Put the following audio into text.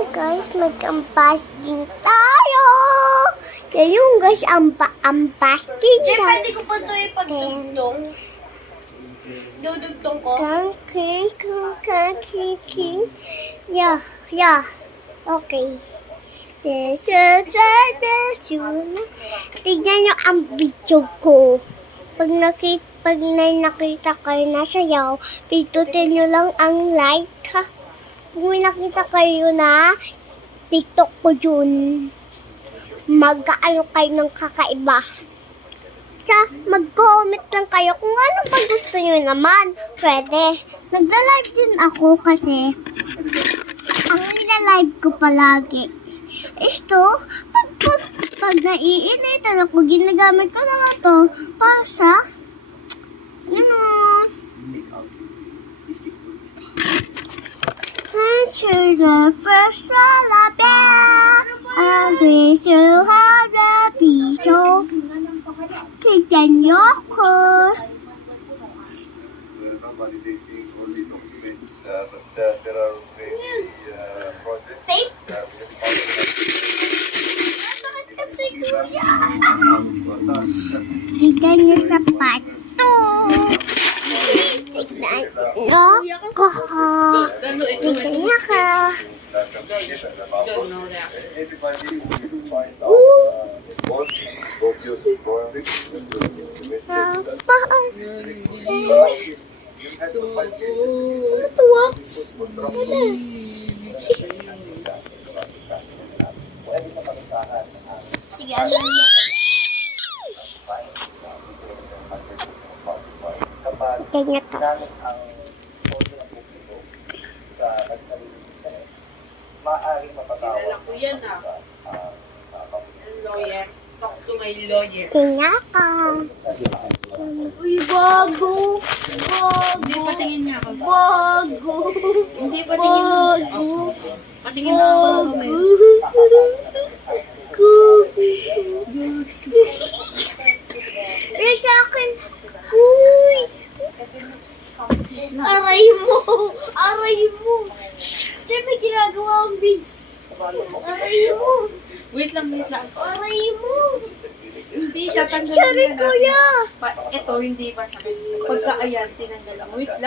Guys, mag-unpacking tayo! Ngayon guys, unpacking Jay, tayo. pwede ko pa ito ipagdugtong? Dudugtong ko? King. Yeah. Okay. Tignan nyo ang video ko. Pag nakita kayo na sayaw, pindutin nyo lang ang like, ha? Kung may nakita kayo na TikTok ko dun, mag-ano kayo ng kakaiba. Mag-comment lang kayo kung ano ba gusto nyo naman. Pwede. Nagda-live din ako kasi ang nila-live ko palagi ito, pag naiinitan ako, ginagamit ko naman to para sa answer the first bell. I wish you had a piso. Tignan nyo ako. Validating only documents, but there are many projects. Tape? Tignan nyo sa part 2. Tignan nyo ko. Tignan nyo ko. Everybody will find out what is obvious projects. You have to find It works. Sige, Tignan to. maaaring mapatawag. Kilala ko yan lawyer. Talk to my lawyer. Tignan ko. Uy, bago. Hindi, patingin niya ako. Bago. Hindi, patingin mo. Bago. Patingin mo ako lang kami. Eh, sa akin. Uy. Aray mo! Aray mo! Jay, may ginagawa ang base. Aray mo! Wait lang. Aray mo! Hindi, tatanggalin Sorry, na natin. kuya. Ito, hindi pa sakit. Pagka ayan, tinanggal lang. Wait lang.